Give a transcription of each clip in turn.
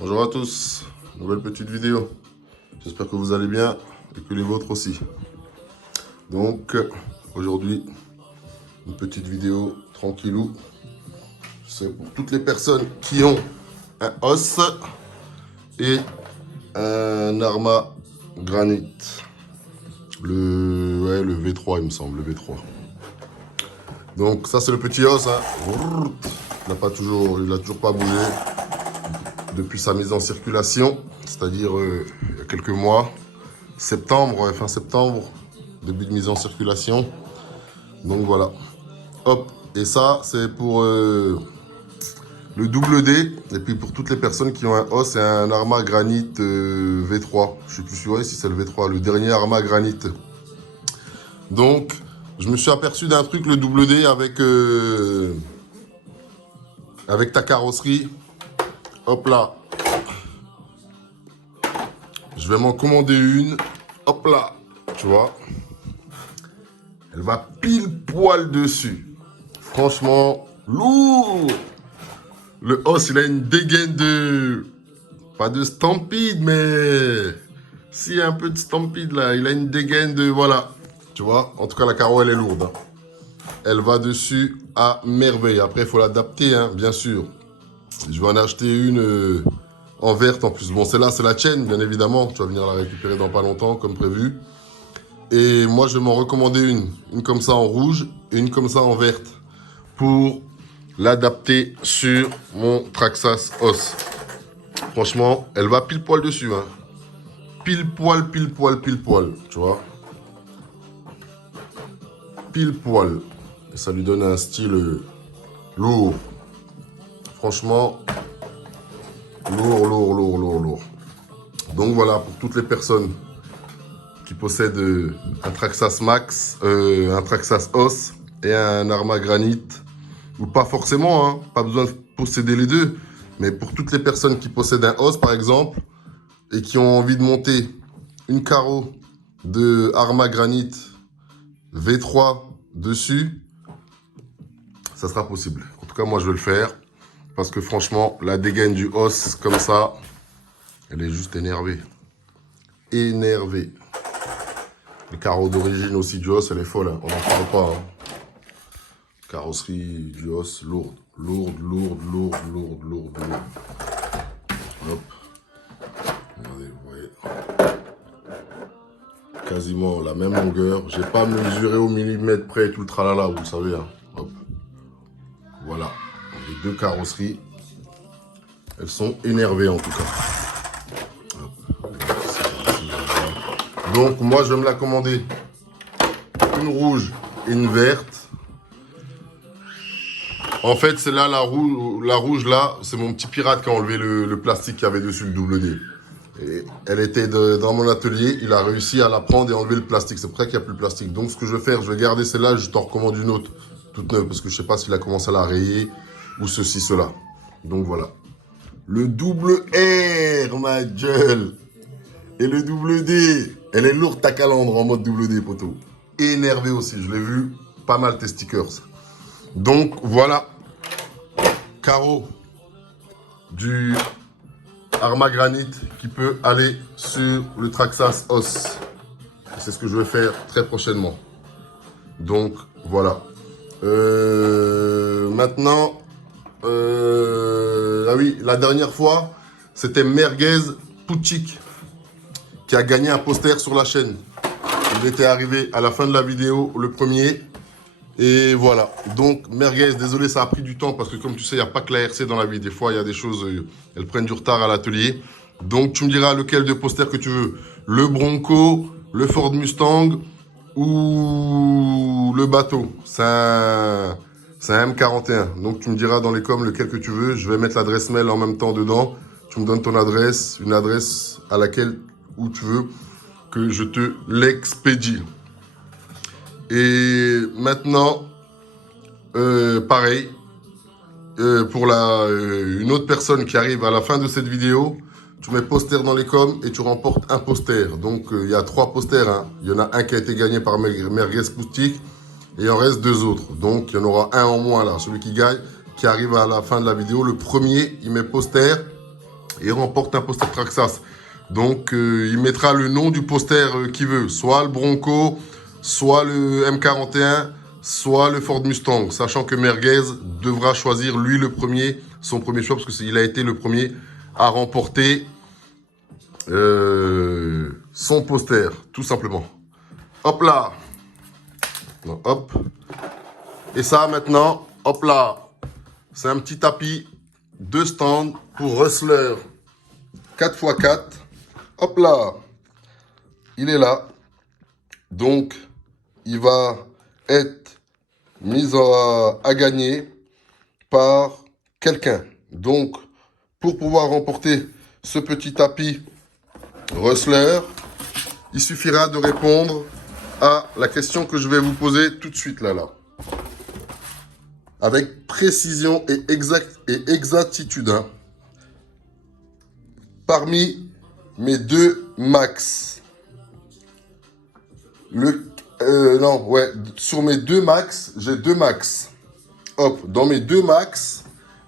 Bonjour à tous, nouvelle petite vidéo. J'espère que vous allez bien et que les vôtres aussi. Donc aujourd'hui, une petite vidéo tranquillou. C'est pour toutes les personnes qui ont un os et un Arma Granit. Le V3 il me semble, le V3. Donc ça c'est le petit os. Hein. Il n'a toujours pas bougé depuis sa mise en circulation, c'est-à-dire il y a quelques mois, septembre, fin septembre, début de mise en circulation. Donc voilà. Hop, et ça c'est pour le double D, et puis pour toutes les personnes qui ont un os et un Arma Granit V3. Je suis plus sûr si c'est le V3, le dernier Arma Granit. Donc, je me suis aperçu d'un truc, le double D, avec ta carrosserie. Hop là. Je vais m'en commander une. Hop là. Tu vois. Elle va pile poil dessus. Franchement, lourd. Le os, il a une dégaine de... Pas de stampede, mais... Si, un peu de stampede là. Il a une dégaine de... Voilà. Tu vois. En tout cas, la carreau, elle est lourde. Hein. Elle va dessus à merveille. Après, il faut l'adapter, hein, bien sûr. Je vais en acheter une en verte en plus. Bon, celle-là, c'est la tienne, bien évidemment. Tu vas venir la récupérer dans pas longtemps, comme prévu. Et moi, je vais m'en recommander une. Une comme ça en rouge et une comme ça en verte. Pour l'adapter sur mon Traxxas Os. Franchement, elle va pile poil dessus. Hein. Pile poil, pile poil, pile poil. Tu vois. Pile poil. Et ça lui donne un style lourd. Franchement, lourd, lourd, lourd, lourd, lourd. Donc voilà, pour toutes les personnes qui possèdent un Traxxas Max, un Traxxas Os et un Arma Granit, ou pas forcément, hein, pas besoin de posséder les deux, mais pour toutes les personnes qui possèdent un Os par exemple, et qui ont envie de monter une carreau de Arma Granit V3 dessus, ça sera possible. En tout cas, moi je vais le faire. Parce que franchement, la dégaine du os, comme ça, elle est juste énervée. Énervée. Le carreau d'origine aussi du os, elle est folle. Hein. On n'en parle pas. Hein. Carrosserie du os, lourde. Lourde, lourde, lourde, lourde, lourde, lourde. Hop. Regardez, vous voyez. Quasiment la même longueur. J'ai pas mesuré au millimètre près tout le tralala, vous le savez. Hein. Hop. Voilà. Les deux carrosseries, elles sont énervées en tout cas. Donc moi je vais me la commander une rouge et une verte. En fait c'est là la rouge là, c'est mon petit pirate qui a enlevé le plastique qu'il y avait dessus le double D. Et elle était dans mon atelier, il a réussi à la prendre et enlever le plastique. C'est pour ça qu'il n'y a plus de plastique. Donc ce que je vais faire, je vais garder celle-là, je t'en recommande une autre toute neuve parce que je sais pas s'il a commencé à la rayer ou ceci, cela. Donc voilà. Le double R, ma gueule. Et le double D. Elle est lourde ta calandre en mode double D, poteau. Énervé aussi, je l'ai vu. Pas mal tes stickers. Donc voilà. Carreau du Arma Granit qui peut aller sur le Traxxas Os. C'est ce que je vais faire très prochainement. Donc voilà. Maintenant... ah oui, la dernière fois, c'était Merguez Pouchik qui a gagné un poster sur la chaîne. Il était arrivé à la fin de la vidéo, le premier. Et voilà. Donc, Merguez, désolé, ça a pris du temps parce que comme tu sais, il n'y a pas que la RC dans la vie. Des fois, il y a des choses, elles prennent du retard à l'atelier. Donc, tu me diras lequel de poster que tu veux. Le Bronco, le Ford Mustang ou le bateau. C'est un M41. Donc, tu me diras dans les coms lequel que tu veux. Je vais mettre l'adresse mail en même temps dedans. Tu me donnes ton adresse, une adresse à laquelle, où tu veux que je te l'expédie. Et maintenant, pareil, pour une autre personne qui arrive à la fin de cette vidéo, tu mets poster dans les coms et tu remportes un poster. Donc, il y a 3 posters. Hein. Il y en a un qui a été gagné par Merguez Pouchik. Et il en reste 2 autres. Donc, il y en aura un en moins là. Celui qui gagne, qui arrive à la fin de la vidéo. Le premier, il met poster. et remporte un poster Traxxas. Donc, il mettra le nom du poster qu'il veut. Soit le Bronco, soit le M41, soit le Ford Mustang. Sachant que Merguez devra choisir lui le premier, son premier choix, parce qu'il a été le premier à remporter son poster, tout simplement. Hop là. Non, hop. Et ça, maintenant, hop là. C'est un petit tapis de stand pour Rustler 4x4. Hop là. Il est là. Donc, il va être mis à gagner par quelqu'un. Donc, pour pouvoir remporter ce petit tapis Rustler, il suffira de répondre à la question que je vais vous poser tout de suite là. Avec précision et exactitude. Hein. Parmi mes deux max. Sur mes deux max, j'ai deux max. Hop, dans mes deux max,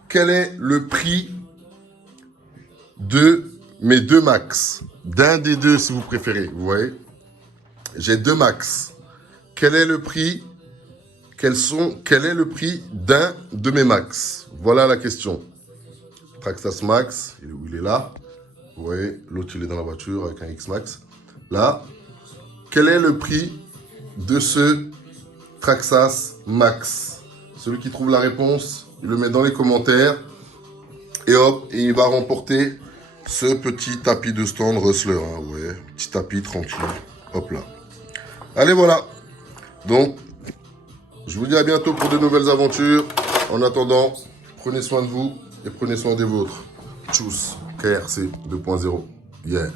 quel est le prix de mes deux max? D'un des deux, si vous préférez, vous voyez. J'ai deux max. Quel est le prix? Quel est le prix d'un de mes max? Voilà la question. Traxxas Max, il est là. Vous voyez, l'autre il est dans la voiture avec un X-Max. Là, quel est le prix de ce Traxxas Max? Celui qui trouve la réponse, il le met dans les commentaires. Et hop, et il va remporter ce petit tapis de stand Rustler. Hein, vous voyez, petit tapis tranquille. Hop là. Allez, voilà. Donc, je vous dis à bientôt pour de nouvelles aventures. En attendant, prenez soin de vous et prenez soin des vôtres. Tchuss, KRC 2.0. Yeah.